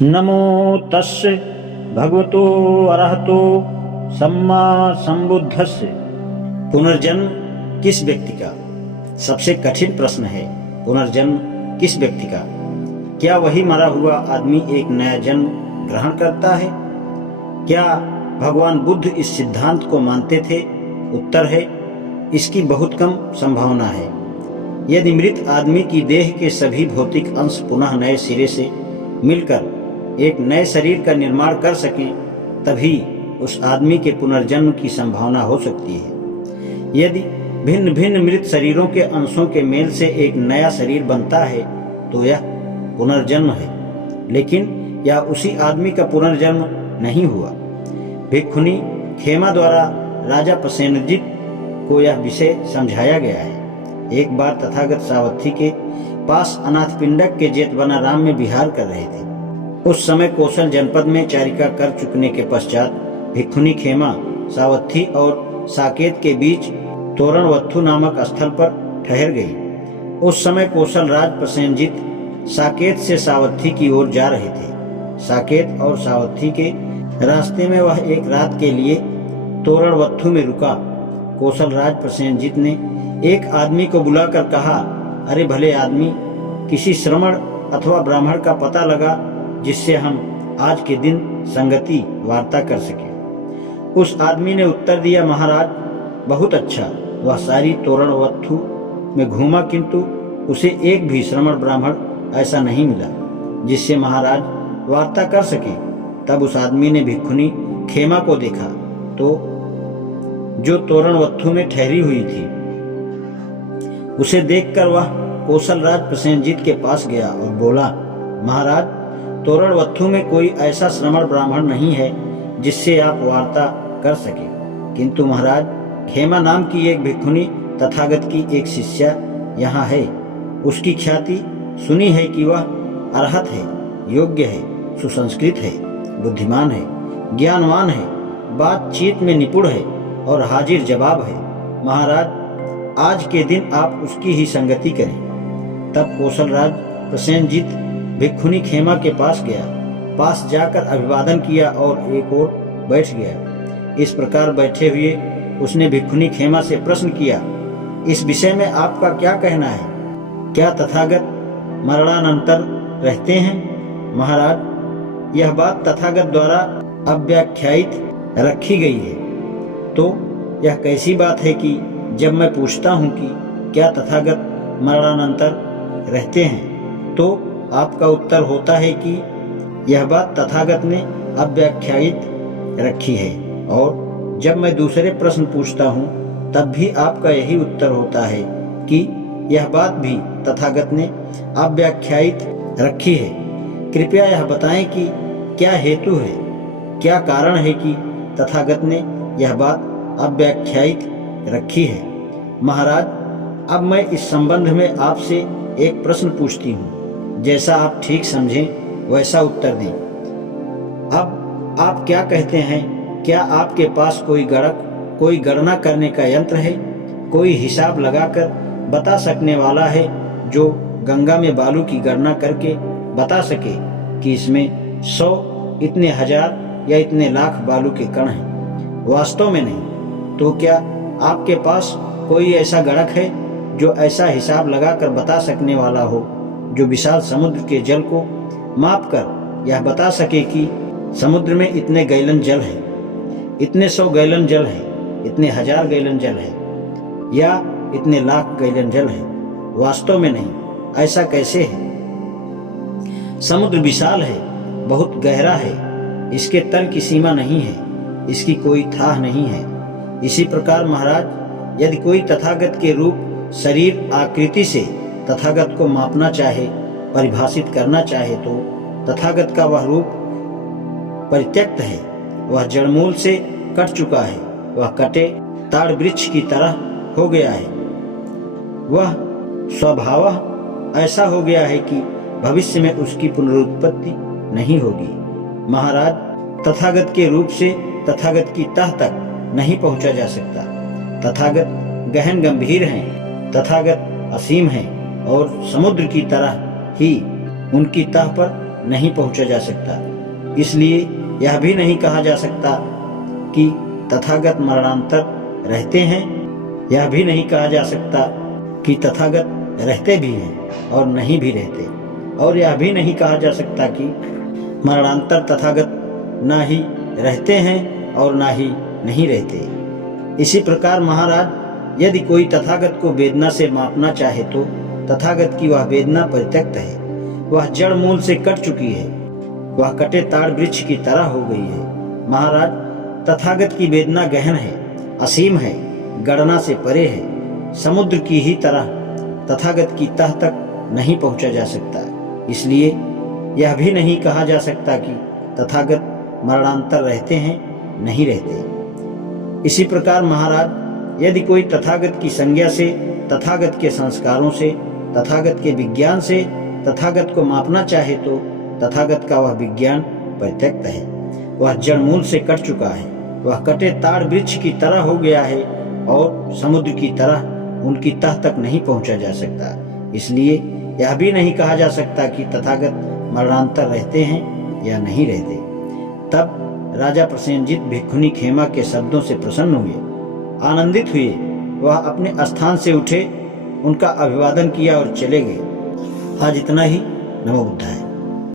नमो तस्य भगवतो अरहतो सम्मा संबुद्धस्य। पुनर्जन्म किस व्यक्ति का? सबसे कठिन प्रश्न है। पुनर्जन्म किस व्यक्ति का? क्या वही मरा हुआ आदमी एक नया जन्म ग्रहण करता है? क्या भगवान बुद्ध इस सिद्धांत को मानते थे? उत्तर है, इसकी बहुत कम संभावना है। यदि मृत आदमी की देह के सभी भौतिक अंश पुनः नए सिरे से मिलकर एक नए शरीर का निर्माण कर सकें, तभी उस आदमी के पुनर्जन्म की संभावना हो सकती है। यदि भिन्न भिन्न मृत शरीरों के अंशों के मेल से एक नया शरीर बनता है तो यह पुनर्जन्म है, लेकिन यह उसी आदमी का पुनर्जन्म नहीं हुआ। भिक्षुनी खेमा द्वारा राजा प्रसेनजित को यह विषय समझाया गया है। एक बार तथागत सावथी के पास अनाथपिंडक के जेतवनाराम में विहार कर रहे थे। उस समय कौशल जनपद में चारिका कर चुकने के पश्चात भिक्षुनी खेमा सावथी और साकेत के बीच तोरणवत्थु नामक स्थल पर ठहर गई। उस समय कौशल राज प्रसेनजित साकेत से सावथी की ओर जा रहे थे। साकेत और सावथी के रास्ते में वह एक रात के लिए तोरणवत्थु में रुका। कौशल राज प्रसेनजित ने एक आदमी को बुलाकर कहा, अरे भले आदमी, किसी श्रमण अथवा ब्राह्मण का पता लगा जिससे हम आज के दिन संगति वार्ता कर सके। उस आदमी ने उत्तर दिया, महाराज बहुत अच्छा। वह सारी तोरणवत्थु में घूमा, किंतु उसे एक भी श्रमण ब्राह्मण ऐसा नहीं मिला जिससे महाराज वार्ता कर सके। तब उस आदमी ने भिक्षुनी खेमा को देखा तो जो तोरणवत्थु में ठहरी हुई थी। उसे देखकर वह कौशल राज प्रसेनजित के पास गया और बोला, महाराज तोरणवत्थु में कोई ऐसा श्रमण ब्राह्मण नहीं है जिससे आप वार्ता कर सके, किंतु महाराज खेमा नाम की एक भिक्षुनी तथागत की एक शिष्या यहाँ है। उसकी ख्याति सुनी है कि वह अरहत है, योग्य है, सुसंस्कृत है, बुद्धिमान है, ज्ञानवान है, बातचीत में निपुण है और हाजिर जवाब है। महाराज आज के दिन आप उसकी ही संगति करें। तब कौशल राज प्रसेनजित भिक्षुनी खेमा के पास गया, पास जाकर अभिवादन किया और एक ओर बैठ गया। इस प्रकार बैठे हुए उसने भिक्षुनी खेमा से प्रश्न किया, इस विषय में आपका क्या कहना है? क्या तथागत मरणानंतर रहते हैं? महाराज यह बात तथागत द्वारा अव्याख्यायित रखी गई है। तो यह कैसी बात है कि जब मैं पूछता हूँ कि क्या तथागत मरणानंतर रहते हैं, तो आपका उत्तर होता है कि यह बात तथागत ने अव्याख्यायित रखी है, और जब मैं दूसरे प्रश्न पूछता हूँ तब भी आपका यही उत्तर होता है कि यह बात भी तथागत ने अव्याख्यायित रखी है। कृपया यह बताएं कि क्या हेतु है, क्या कारण है कि तथागत ने यह बात अव्याख्यायित रखी है। महाराज अब मैं इस संबंध में आपसे एक प्रश्न पूछती हूँ, जैसा आप ठीक समझें वैसा उत्तर दें। अब आप क्या कहते हैं? क्या आपके पास कोई गणक, कोई गणना करने का यंत्र है, कोई हिसाब लगाकर बता सकने वाला है जो गंगा में बालू की गणना करके बता सके कि इसमें 100, इतने हजार या इतने लाख बालू के कण हैं? वास्तव में नहीं। तो क्या आपके पास कोई ऐसा गणक है जो ऐसा हिसाब लगाकर बता सकने वाला हो, जो विशाल समुद्र के जल को मापकर यह बता सके कि समुद्र में इतने गैलन जल है, इतने 100 गैलन जल है, इतने 1000 गैलन जल है या इतने लाख गैलन जल है? वास्तव में नहीं। ऐसा कैसे है? समुद्र विशाल है, बहुत गहरा है, इसके तल की सीमा नहीं है, इसकी कोई थाह नहीं है। इसी प्रकार महाराज यदि कोई तथागत के रूप, शरीर, आकृति से तथागत को मापना चाहे, परिभाषित करना चाहे, तो तथागत का वह रूप परित्यक्त है, वह जड़मूल से कट चुका है, वह कटे ताड़ वृक्ष की तरह हो गया है, वह स्वभावतः ऐसा हो गया है कि भविष्य में उसकी पुनरुत्पत्ति नहीं होगी। महाराज तथागत के रूप से तथागत की तह तक नहीं पहुंचा जा सकता। तथागत गहन गंभीर हैं, तथागत असीम हैं और समुद्र की तरह ही उनकी तह पर नहीं पहुंचा जा सकता। इसलिए यह भी नहीं कहा जा सकता कि तथागत मरणांतर रहते हैं। यह भी नहीं कहा जा सकता कि तथागत रहते भी हैं और नहीं भी रहते। और यह भी नहीं कहा जा सकता कि मरणांतर तथागत ना ही रहते हैं और ना ही नहीं रहते। इसी प्रकार महाराज, यदि कोई तथागत को वेदना से मापना चाहे तो तथागत की वह वेदना परित्यक्त है, वह जड़ मूल से कट चुकी है, वह कटे ताड़ वृक्ष की तरह हो गई है। महाराज, तथागत की वेदना गहन है, असीम है, गणना से परे है, समुद्र की ही तरह तथागत की तह तक नहीं पहुंचा जा सकता। इसलिए यह भी नहीं कहा जा सकता कि तथागत मरणांतर रहते हैं, नहीं रहते। इसी प्रकार महाराज, यदि कोई तथागत की संज्ञा से, तथागत के संस्कारों से, तथागत के विज्ञान से तथागत को मापना चाहे तो तथागत का वह विज्ञान परित्यक्त है, वह जड़ मूल से कट चुका है, वह कटे ताड़ वृक्ष की तरह हो गया है और समुद्र की तरह उनकी तह तक नहीं पहुंचा जा सकता। इसलिए यह भी नहीं कहा जा सकता कि तथागत मरणांतर रहते हैं या नहीं रहते। तब राजा प्रसेनजित भिक्खुनी खेमा के शब्दों से प्रसन्न हुए, आनंदित हुए। वह अपने स्थान से उठे, उनका अभिवादन किया और चले गए। आज इतना ही। नमो बुद्धाय।